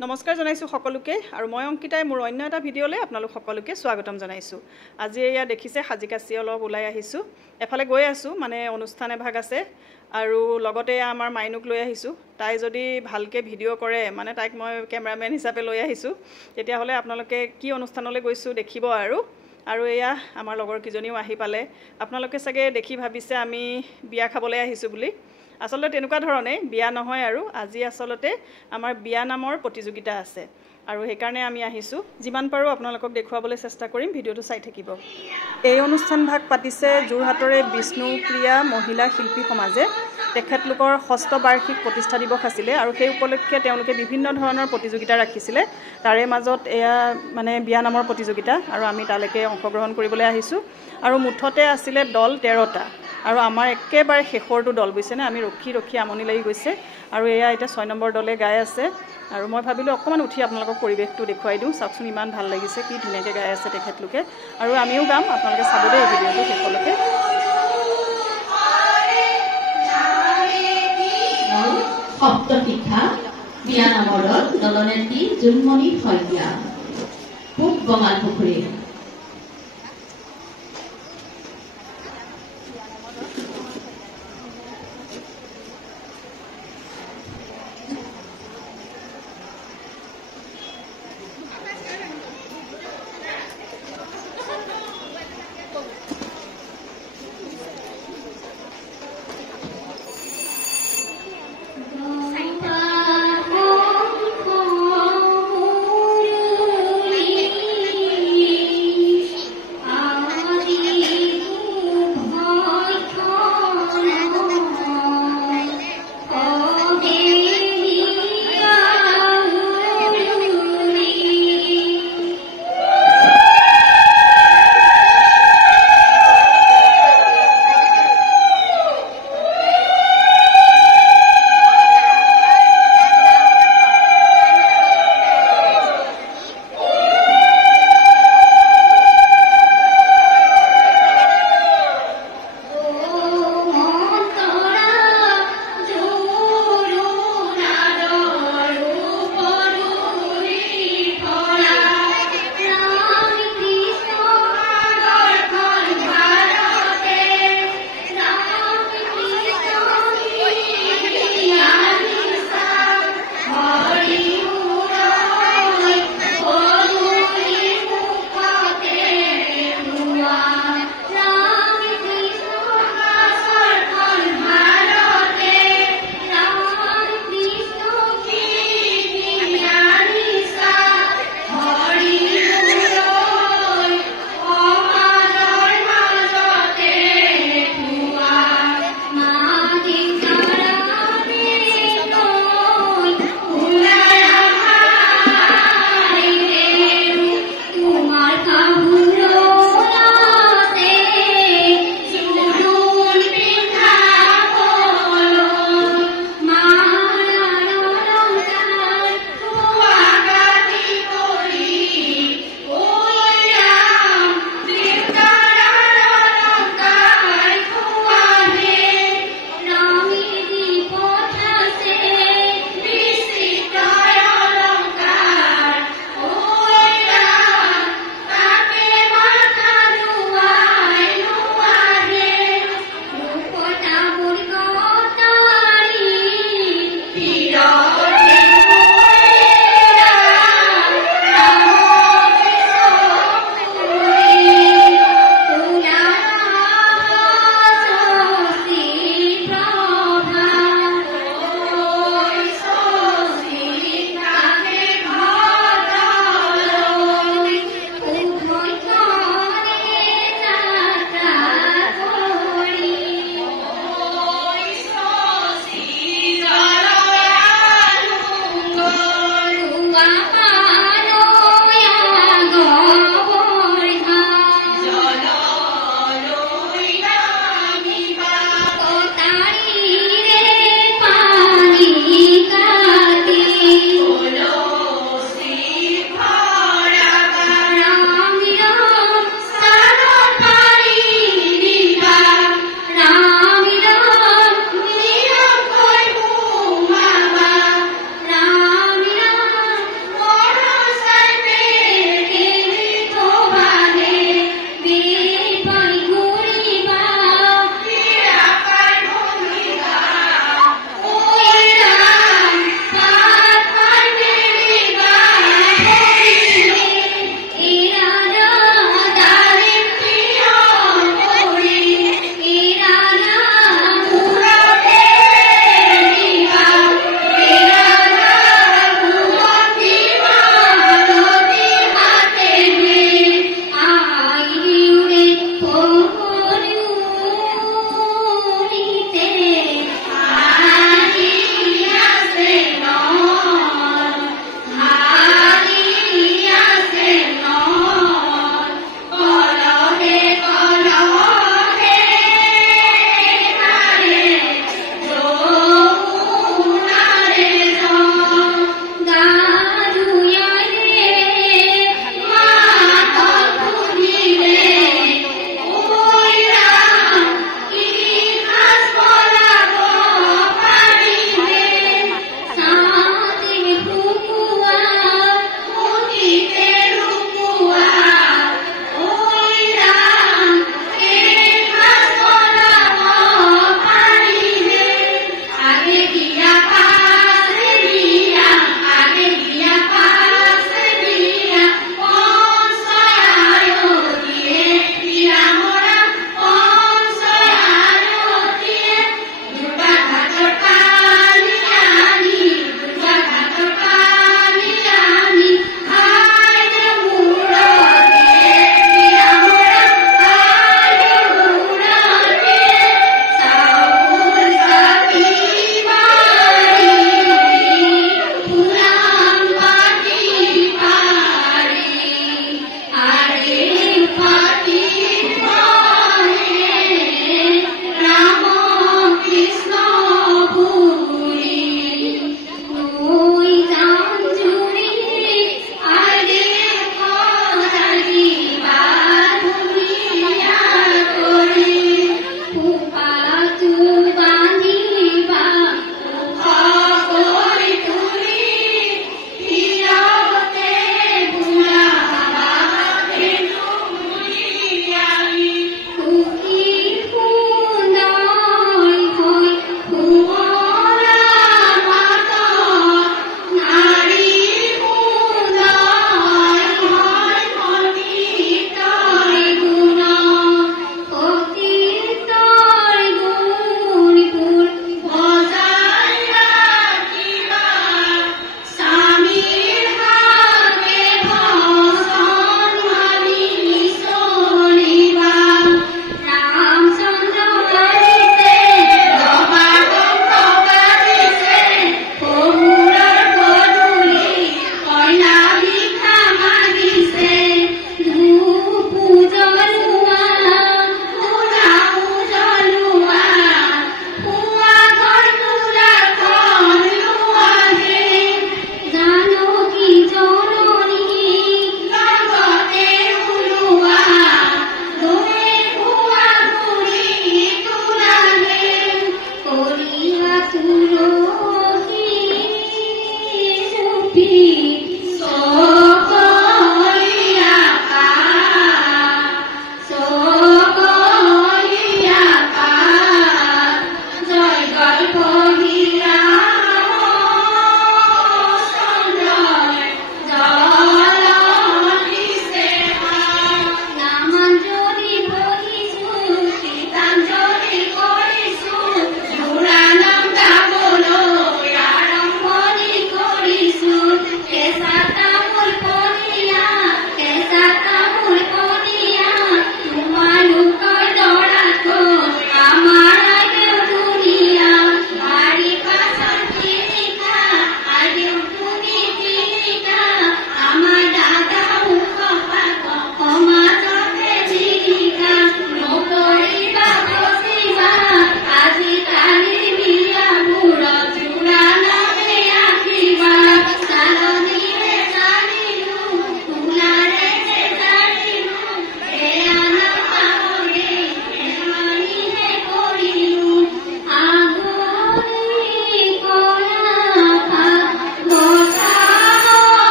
নমস্কাৰ জনাইছো সকলোকে আৰু মই অংকিতাই মোৰ অন্য এটা ভিডিঅ'লে আপোনালোক সকলোকে স্বাগতম জনাইছো। আজি এয়া দেখিছে হাজিকাচি অলপ ওলাই আহিছো। এফালে গৈ আছো মানে অনুষ্ঠান এভাগ আছে আৰু লগতে আমাৰ মাইনুক লৈ আহিছো। তাই যদি ভালকে ভিডিঅ' কৰে মানে তাইক মই কেমেৰামেন হিচাপে লৈ আহিছো। তেতিয়া হলে আপোনালোকে কি অনুষ্ঠানলৈ গৈছো দেখিব আৰু এয়া আমাৰ লগৰ কিজনীও আহি পালে। আপোনালোকে চাগে দেখি ভাবিছে আমি বিয়া খাবলৈ আহিছো বুলি। আসলে তেনেকুৱা ধৰণে বিয়া নহয় আৰু আজি আসলতে আমাৰ বিয়া নামৰ প্ৰতিযোগিতা আছে আৰু সেই কাৰণে আমি আহিছো। যিমান পাৰো আপোনালোকক দেখুৱাবলৈ চেষ্টা কৰিম, ভিডিঅ'টো চাই থাকিব। এই অনুষ্ঠান ভাগ পাতিছে যোৰহাটৰে বিষ্ণুপ্ৰিয়া মহিলা শিল্পী সমাজে। তেখেতলোকৰ ষষ্ঠ বাৰ্ষিক প্ৰতিষ্ঠা দিৱস আছিলে আৰু সেই উপলক্ষে তেওঁলোকে বিভিন্ন ধৰণৰ প্ৰতিযোগিতা ৰাখিছিলে। তাৰে মাজত এয়া মানে বিয়া নামৰ প্ৰতিযোগিতা আৰু আমি তালৈকে অংশগ্ৰহণ কৰিবলৈ আহিছো আৰু মুঠতে আছিলে দল 13টা আৰু আমাৰ একেবাৰে শেষৰটো দল বুইছেনে, আমি ৰখি ৰখি আমনি লাগি গৈছে আৰু এয়া এতিয়া 6 নম্বৰ দলে গাই আছে আৰু মই ভাবিলো অকমান উঠি আপোনালোকক পৰিৱেশটো দেখুৱাই দিওঁ। চাওকচোন ইমান ভাল লাগিছে, কি ধুনীয়াকৈ গাই আছে তেখেতলোকে আৰু আমিও গাম। আপোনালোকে চাব দেই ভিডিঅ'টো শেষলৈকে। সপ্ত শিক্ষা বিয়া নামৰ দলনেত্ৰী জোনমণি শইকীয়া, পূব বঙালপুখুৰী।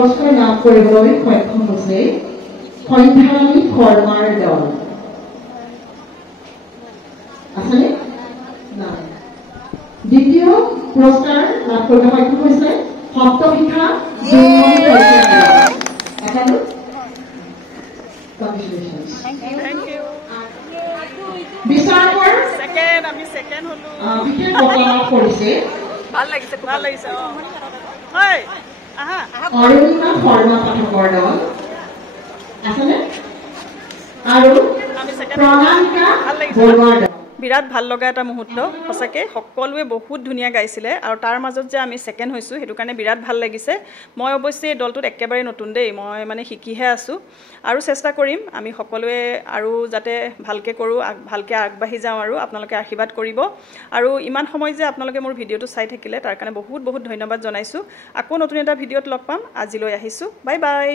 পুৰস্কাৰ লাভ কৰিবলৈ সক্ষম হৈছে সন্ধ্যাৰাণী শৰ্মাৰ দল। আছেনে? নাই। দ্বিতীয় পুৰস্কাৰ লাভ কৰিবলৈ সক্ষম হৈছে সপ্ত শিক্ষা জুনমণি শইকীয়াৰ দল। এটানো? Congratulations. Thank you. বিচাৰকৰ Second, আমি second হলো। বিশেষ বঁটা লাভ কৰিছে ভাল লাগিছে হয় আহা অৰুণিমা শৰ্মা পাঠকৰ দল। আছেনে? আৰু আমি second প্ৰণামিকা ভাল লাগিছে। বৰুৱাৰ দল। বিৰাট ভাল লগা এটা মুহূৰ্ত সঁচাকৈ সকলোৱে বহুত ধুনীয়া গাইছিলে আৰু তাৰ মাজত যে আমি ছেকেণ্ড হৈছোঁ সেইটো কাৰণে বিৰাট ভাল লাগিছে। মই অৱশ্যে এই দলটোত একেবাৰে নতুন দেই, মই মানে শিকিহে আছোঁ আৰু চেষ্টা কৰিম আমি সকলোৱে আৰু যাতে ভালকৈ কৰোঁ, ভালকৈ আগবাঢ়ি যাওঁ আৰু আপোনালোকে আশীৰ্বাদ কৰিব। আৰু ইমান সময় যে আপোনালোকে মোৰ ভিডিঅ'টো চাই থাকিলে তাৰ কাৰণে বহুত বহুত ধন্যবাদ জনাইছোঁ। আকৌ নতুন এটা ভিডিঅ'ত লগ পাম। আজিলৈ আহিছোঁ, বাই বাই।